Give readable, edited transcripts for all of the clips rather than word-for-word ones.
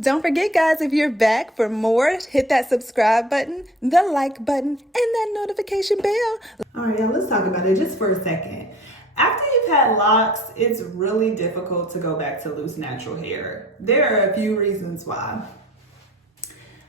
Don't forget, guys, if you're back for more, hit that subscribe button, the like button, and that notification bell. All right, y'all, let's talk about it just for a second. After you've had locks, it's really difficult to go back to loose natural hair. There are a few reasons why.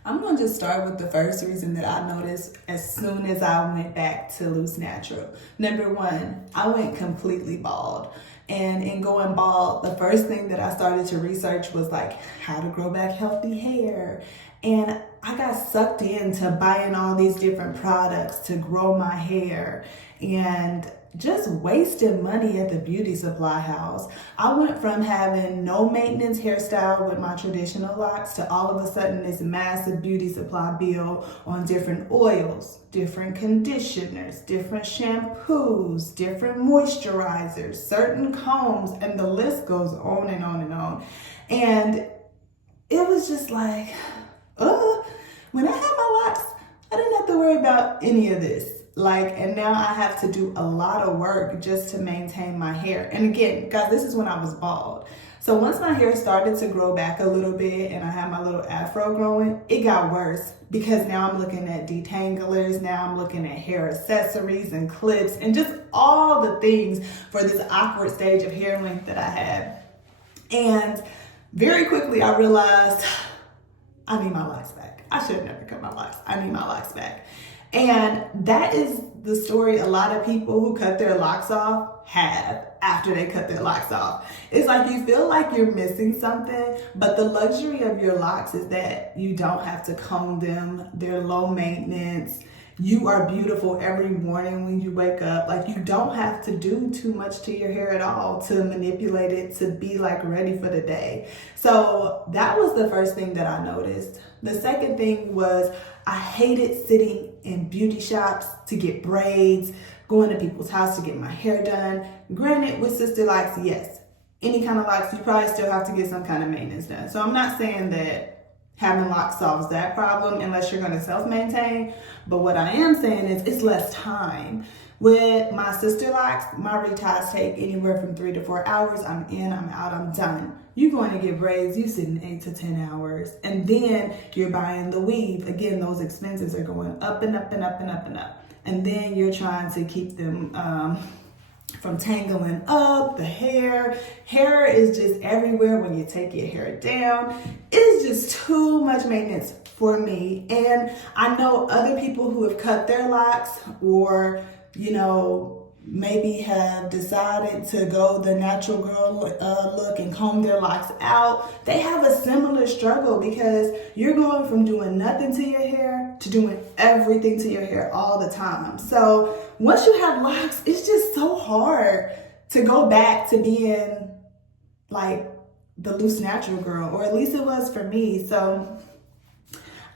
I'm going to just start with the first reason that I noticed as soon as I went back to loose natural. Number one, I went completely bald. And in going bald, the first thing that I started to research was like how to grow back healthy hair. And I got sucked into buying all these different products to grow my hair and just wasting money at the beauty supply house. I went from having no maintenance hairstyle with my traditional locks to all of a sudden this massive beauty supply bill on different oils, different conditioners, different shampoos, different moisturizers, certain combs, and the list goes on and on and on. And it was just like, when I had my locks, I didn't have to worry about any of this. And now I have to do a lot of work just to maintain my hair. And again, guys, this is when I was bald. So once my hair started to grow back a little bit and I had my little afro growing, it got worse because now I'm looking at detanglers, now I'm looking at hair accessories and clips and just all the things for this awkward stage of hair length that I had. And very quickly I realized I need my locks back. I should have never cut my locks. I need my locks back. And that is the story a lot of people who cut their locks off have after they cut their locks off. It's like you feel like you're missing something, but the luxury of your locks is that you don't have to comb them. They're low maintenance. You are beautiful every morning when you wake up. You don't have to do too much to your hair at all to manipulate it to be ready for the day. So that was the first thing that I noticed. The second thing was I hated sitting in beauty shops to get braids, going to people's house to get my hair done. Granted, with Sister Locs, yes, any kind of locks, you probably still have to get some kind of maintenance done. So I'm not saying that having locks solves that problem unless you're going to self-maintain. But what I am saying is it's less time. With my Sister Locs, my reties take anywhere from 3 to 4 hours. I'm in, I'm out, I'm done. You're going to get braids, you sit in 8 to 10 hours. And then you're buying the weave. Again, those expenses are going up and up and up and up and up. And then you're trying to keep them from tangling up. The hair is just everywhere when you take your hair down. It's just too much maintenance for me. And I know other people who have cut their locks or maybe have decided to go the natural girl look and comb their locks out. They have a similar struggle because you're going from doing nothing to your hair to doing everything to your hair all the time. So once you have locks, it's just so hard to go back to being the loose natural girl, or at least it was for me. So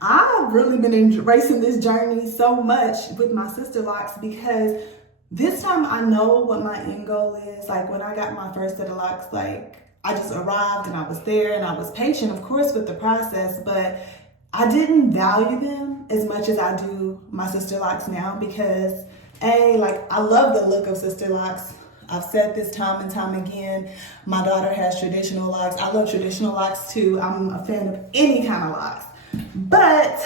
I've really been embracing this journey so much with my Sister Locs because this time I know what my end goal is. When I got my first set of locks, I just arrived and I was there and I was patient, of course, with the process, but I didn't value them as much as I do my Sister Locs now because I love the look of Sister Locs. I've said this time and time again. My daughter has traditional locks. I love traditional locks too. I'm a fan of any kind of locks. But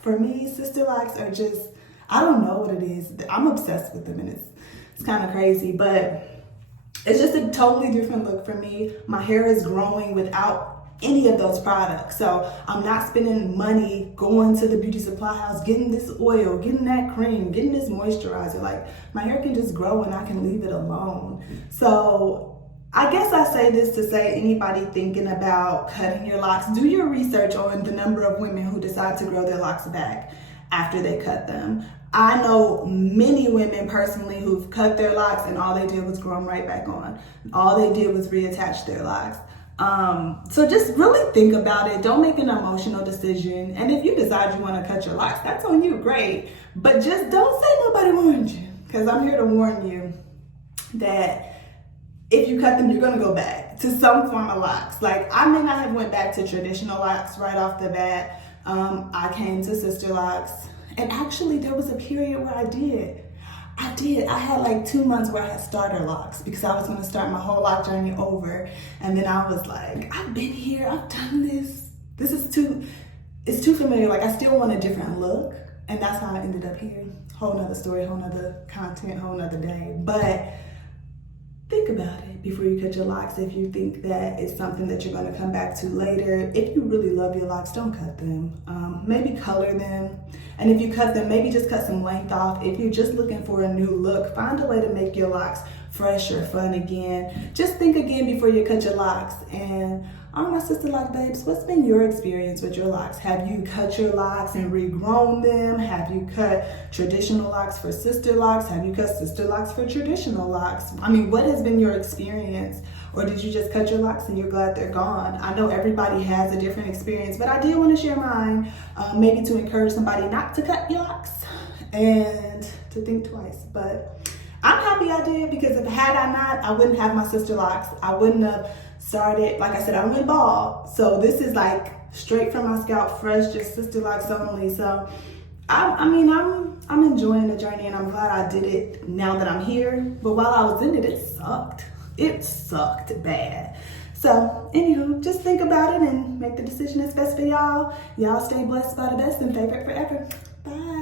for me, Sister Locs are just, I don't know what it is. I'm obsessed with them and it's kind of crazy, but it's just a totally different look for me. My hair is growing without any of those products. So I'm not spending money going to the beauty supply house, getting this oil, getting that cream, getting this moisturizer. My hair can just grow and I can leave it alone. So I guess I say this to say anybody thinking about cutting your locks, do your research on the number of women who decide to grow their locks back after they cut them. I know many women personally who've cut their locks and all they did was grow them right back on. All they did was reattach their locks. So just really think about it. Don't make an emotional decision. And if you decide you want to cut your locks, that's on you, great. But just don't say nobody warned you, because I'm here to warn you that if you cut them, you're going to go back to some form of locks. I may not have went back to traditional locks right off the bat. I came to Sister Locs, and actually there was a period where I did. I had 2 months where I had starter locks because I was going to start my whole lock journey over. And then I was like, I've been here, I've done this. it's too familiar. Like, I still want a different look. And that's how I ended up here. Whole nother story, whole nother content, whole nother day. But think about it before you cut your locks. If you think that it's something that you're going to come back to later, if you really love your locks, don't cut them. Maybe color them. And if you cut them, maybe just cut some length off. If you're just looking for a new look, find a way to make your locks fresh or fun again. Just think again before you cut your locks. And all my sister lock babes, what's been your experience with your locks? Have you cut your locks and regrown them? Have you cut traditional locks for sister locks? Have you cut sister locks for traditional locks? I mean, what has been your experience? Or did you just cut your locks and you're glad they're gone? I know everybody has a different experience, but I did want to share mine, maybe to encourage somebody not to cut your locks and to think twice. But I'm happy I did, because if had I not, I wouldn't have my sister locks. I wouldn't have started, like I said, I went bald. So this is like straight from my scalp, fresh, just sister locks only. So I'm enjoying the journey, and I'm glad I did it now that I'm here. But while I was in it, it sucked. It sucked bad. So anywho, just think about it and make the decision that's best for y'all. Y'all stay blessed by the best and favorite forever. Bye.